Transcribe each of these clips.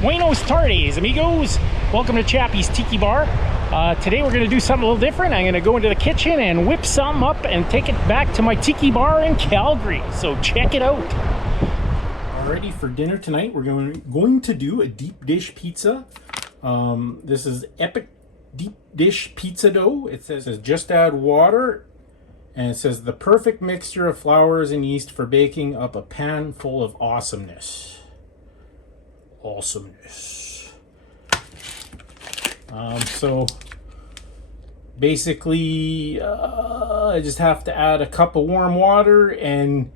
Buenos tardes, amigos. Welcome to Chappy's Tiki Bar. Today we're going to do something a little different. I'm going to go into the kitchen and whip something up and take it back to my Tiki Bar in Calgary. So check it out. Alrighty, for dinner tonight we're going to do a deep dish pizza. This is epic deep dish pizza dough. It says just add water, and it says the perfect mixture of flours and yeast for baking up a pan full of awesomeness. So basically I just have to add a cup of warm water and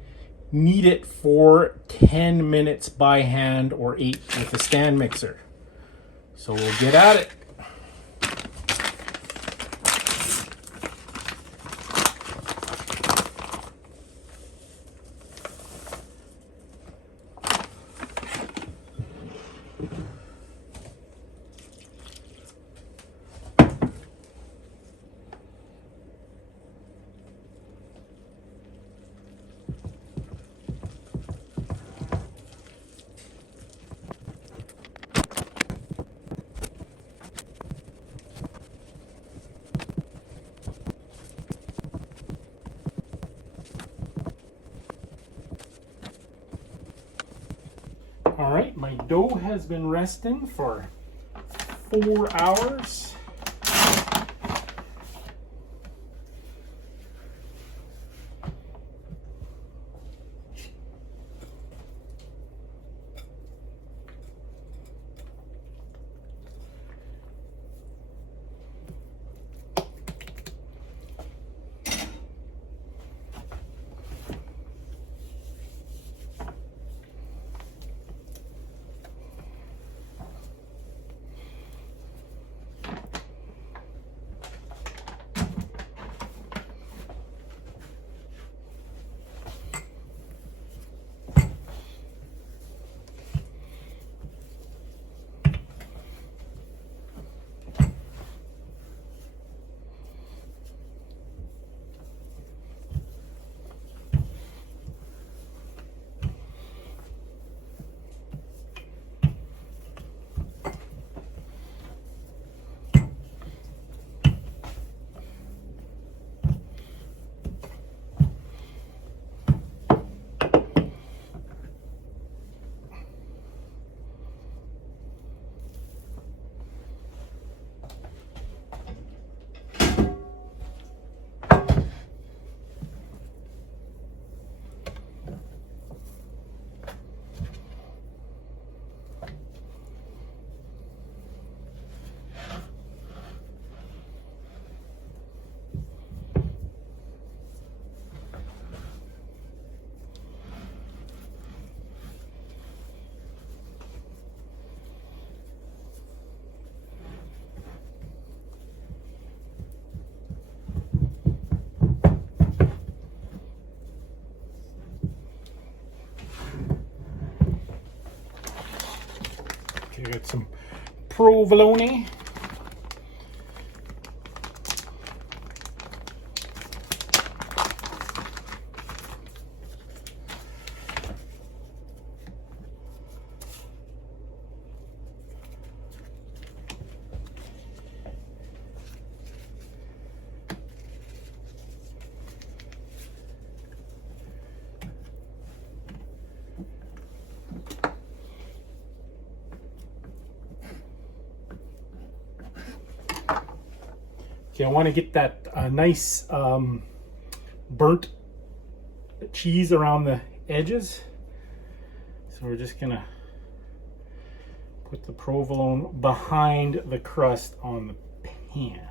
knead it for 10 minutes by hand or 8 with a stand mixer. So we'll get at it. All right, my dough has been resting for 4 hours. Okay, got some provolone. Okay, I want to get that nice burnt cheese around the edges. So we're just gonna put the provolone behind the crust on the pan.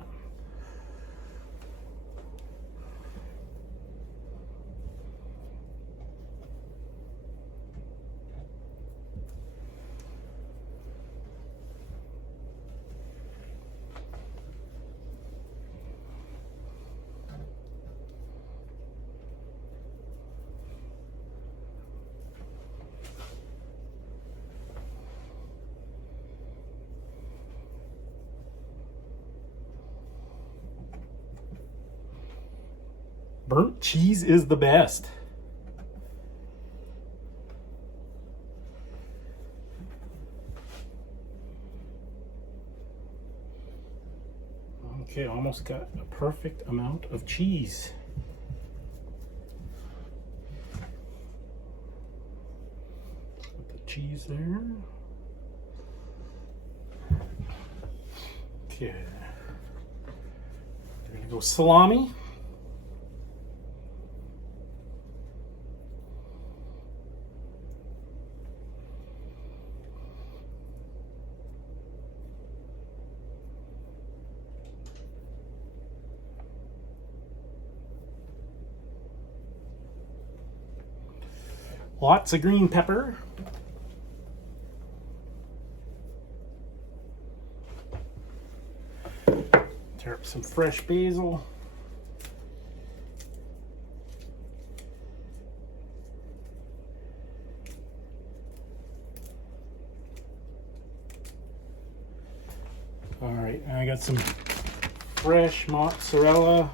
Burnt cheese is the best. Okay, almost got a perfect amount of cheese. Put the cheese there. Okay. We're gonna go salami. Lots of green pepper. Tear up some fresh basil. All right, and I got some fresh mozzarella.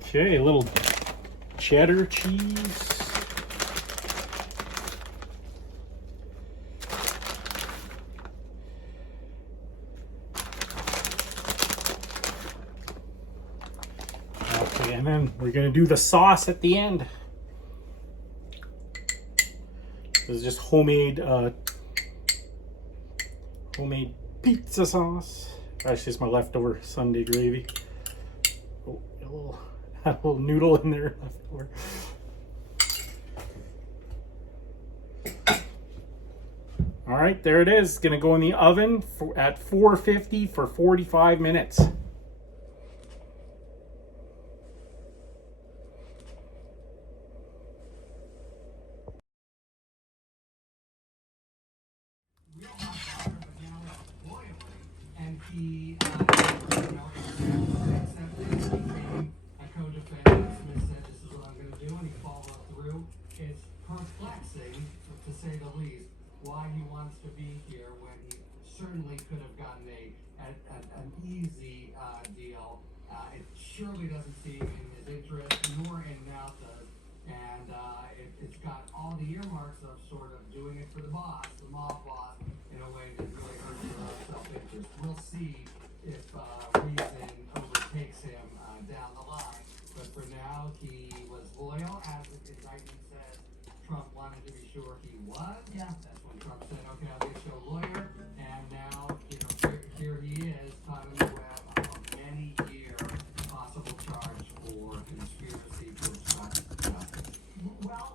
Okay, a little cheddar cheese. Okay, and then we're gonna do the sauce at the end. This is just homemade pizza sauce. Actually, it's my leftover Sunday gravy. Oh, a little noodle in there leftover. All right, there it is. It's gonna go in the oven at 450 for 45 minutes. And he, accepted, became a co-defendant. Smith said, "This is what I'm going to do," and he followed through. It's perplexing, to say the least, why he wants to be here when he certainly could have gotten an easy deal. It surely doesn't seem in his interest, nor in Malta's, and it's got all the earmarks of sort of doing it for the boss, the mob boss, in a way that really hurts your self-interest. We'll see if reason overtakes him down the line. But for now, he was loyal, as the indictment says. Trump wanted to be sure he was. Yeah. That's when Trump said, "Okay, I'll get you a lawyer." And now, here he is, caught in the web of a many-year possible charge for conspiracy to obstruct justice. Well,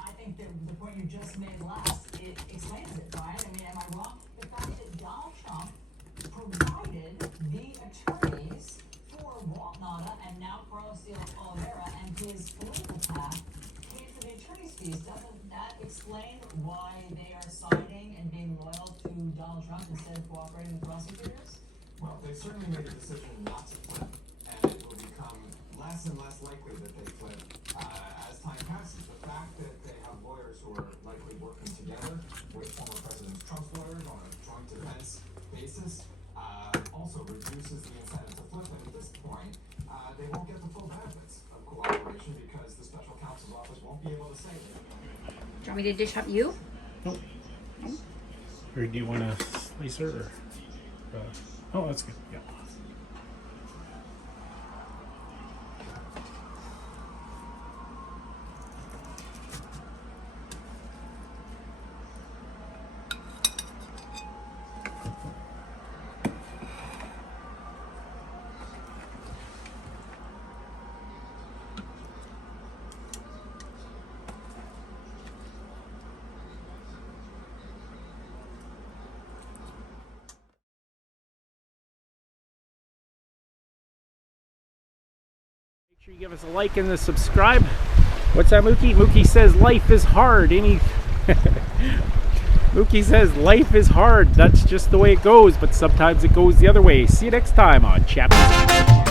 I think that the point you just made last, it explains it, right? I mean, am I wrong? The fact that Donald Trump provided the attorneys for Malnati and now Carlos de Oliveira and his political path paid for the attorney's fees. Doesn't that explain why they are siding and being loyal to Donald Trump instead of cooperating with prosecutors? Well, they certainly made a decision not to flip, and it will become less and less likely that they flip as time passes. The fact that they have lawyers who are likely working together with former President Trump's lawyers on a joint defense basis also reduces the incentive to flip, and at this point, they won't get the full benefits of cooperation because the special counsel's office won't be able to say that. Do you want me to dish up you? Nope. Or do you want to slice her? Or, oh, that's good. Yeah. Make sure you give us a like and a subscribe. What's that, Mookie? Mookie says life is hard. Mookie says life is hard. That's just the way it goes, but sometimes it goes the other way. See you next time on Chappy.